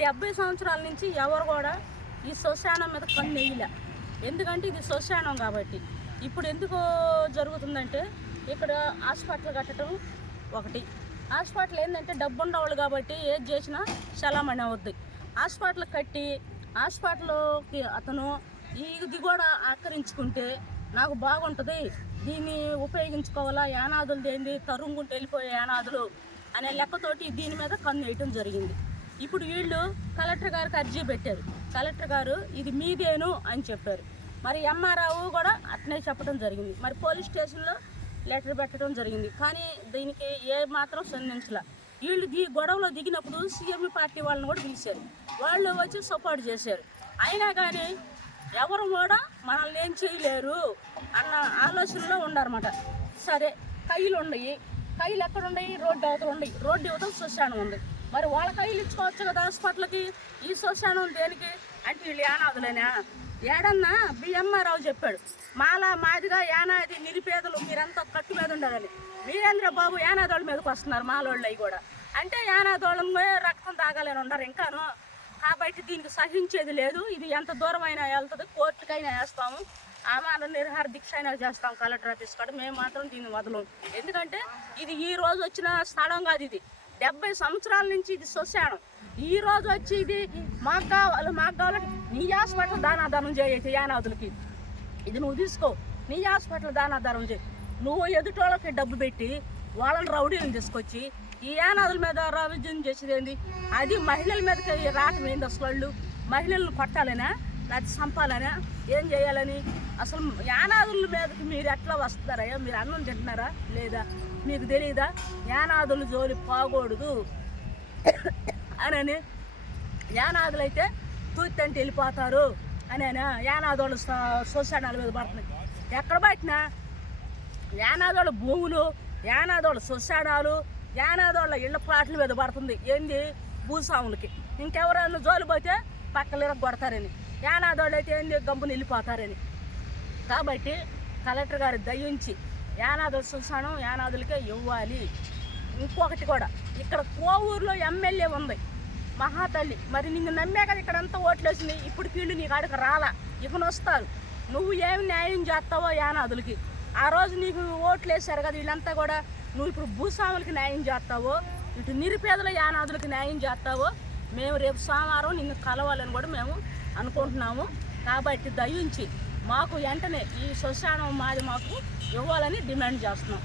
70 సంవత్సరాల నుంచి ఎవరు కూడా ఈ శ్మశానం మీద కన్ను వేయలే. ఎందుకంటే ఇది శ్మశానం కాబట్టి. ఇప్పుడు ఎందుకు జరుగుతుందంటే ఇక్కడ హాస్పిటల్ కట్టడం ఒకటి. హాస్పిటల్ ఏంటంటే డబ్బు ఉండేవాళ్ళు కాబట్టి ఏది చేసినా చలామణి అవుద్ది. హాస్పిటల్ కట్టి హాస్పిటల్కి అతను ఇది కూడా ఆకరించుకుంటే నాకు బాగుంటుంది, దీన్ని ఉపయోగించుకోవాలా, యానాదులు ఏంది తరుముకుంటూ వెళ్ళిపోయే యానాదులు అనే లెక్కతోటి దీని మీద కన్ను వేయటం జరిగింది. ఇప్పుడు వీళ్ళు కలెక్టర్ గారికి అర్జీ పెట్టారు. కలెక్టర్ గారు ఇది మీదేను అని చెప్పారు. మరి ఎంఆర్ఓ కూడా అట్నే చెప్పడం జరిగింది. మరి పోలీస్ స్టేషన్లో లెటర్ పెట్టడం జరిగింది. కానీ దీనికి ఏ మాత్రం స్పందించలే. వీళ్ళు గొడవలో దిగినప్పుడు సీఎం పార్టీ వాళ్ళని కూడా పిలిచారు. వాళ్ళు వచ్చి సపోర్ట్ చేశారు. అయినా కానీ ఎవరు కూడా మనల్ని ఏం చేయలేరు అన్న ఆలోచనలో ఉండారన్నమాట. సరే, కైలు ఉన్నాయి, కైలు ఎక్కడ ఉన్నాయి? రోడ్డు అవతల ఉన్నాయి. రోడ్డు అవతల శ్మశానం ఉంది. మరి వాళ్ళ కైలు ఇచ్చుకోవచ్చు కదా హాస్పిటల్కి. ఈ శ్మశానం దేనికి అంటే వీళ్ళు యానాదులేనా? ఏడన్నా బిఎంఆర్రావు చెప్పాడు, మాదిగా యానాది నిరుపేదలు మీరంతా కట్టు మీద ఉండాలని. వీరేంద్ర బాబు యానాదోళ్ళ మీదకి వస్తున్నారు, మాలోళ్ళు అవి కూడా. అంటే యానాదోళ్ళ రక్తం తాగాలని ఉండరు ఇంకాను. కాబట్టి దీనికి సహించేది లేదు. ఇది ఎంత దూరం అయినా వెళ్తుంది, కోర్టుకైనా వేస్తాము, ఆమె నిర్హార దీక్ష అయినా చేస్తాం కలెక్టర్ ఆఫీస్ కాడ. మేము మాత్రం దీన్ని వదలం. ఎందుకంటే ఇది ఈ రోజు వచ్చిన స్థలం కాదు. ఇది 70 సంవత్సరాల నుంచి ఇది శ్మశానం. ఈ రోజు వచ్చి ఇది మాకు కావాలంటే నీ హాస్పిటల్ దానాదానం చేయైతే యానాదులకి ఇది నువ్వు తీసుకో, నీ హాస్పిటల్ దానాదానం చేయి. నువ్వు ఎదుటోళ్ళకి డబ్బు పెట్టి వాళ్ళని రౌడీలను తీసుకొచ్చి ఈ యానాదుల మీద రవిజన్ చేసేది ఏంది? అది మహిళల మీదకి రావటం ఏంది? అసలు వాళ్ళు మహిళలను కొట్టాలనా, లేకపోతే చంపాలనా, ఏం చేయాలని? అసలు యానాదుల మీదకి మీరు ఎట్లా వస్తున్నారయ్యా? మీరు అన్నం తింటున్నారా లేదా? మీకు తెలియదా? యానాదులు జోలి పోకూడదు అని. యానాదులు అయితే తూత్తంటే వెళ్ళిపోతారు అని యానాదోళ్ళు శ్మశానాల మీద పడుతున్నాయి. ఎక్కడ పట్టినా యానాదోళ్ళ భూములు, యానాదోళ్ళ శ్మశానాలు, యానాదోళ్ళ ఇళ్ల ప్లాట్ల మీద పడుతుంది. ఏంది? భూస్వాములకి. ఇంకెవరైనా జోలు పోతే పక్కలు కొడతారని, యానాదోళ్ళు అయితే ఏంది గంపుని వెళ్ళిపోతారని. కాబట్టి కలెక్టర్ గారు దయించి యానాదుల శ్మశానం యానాదులకే ఇవ్వాలి. ఇంకొకటి కూడా, ఇక్కడ కోవూరులో ఎమ్మెల్యే ఉంది మహాతల్లి. మరి నిన్ను నమ్మే కదా ఇక్కడంతా ఓట్లేసింది. ఇప్పుడు వీళ్ళు నీ కాడికి రాలా, ఇకను వస్తారు. నువ్వు ఏమి న్యాయం చేస్తావో యానాదులకి? ఆ రోజు నీకు ఓట్లు వేసారు కదా వీళ్ళంతా కూడా. నువ్వు ఇప్పుడు భూస్వాములకి న్యాయం చేస్తావో, ఇటు నిరుపేదల యానాదులకి న్యాయం చేస్తావో మేము రేపు సోమవారం నిన్ను కలవాలని కూడా మేము అనుకుంటున్నాము. కాబట్టి దయించి మాకు వెంటనే ఈ శ్మశానం మాది మాకు ఇవ్వాలని డిమాండ్ చేస్తున్నాం.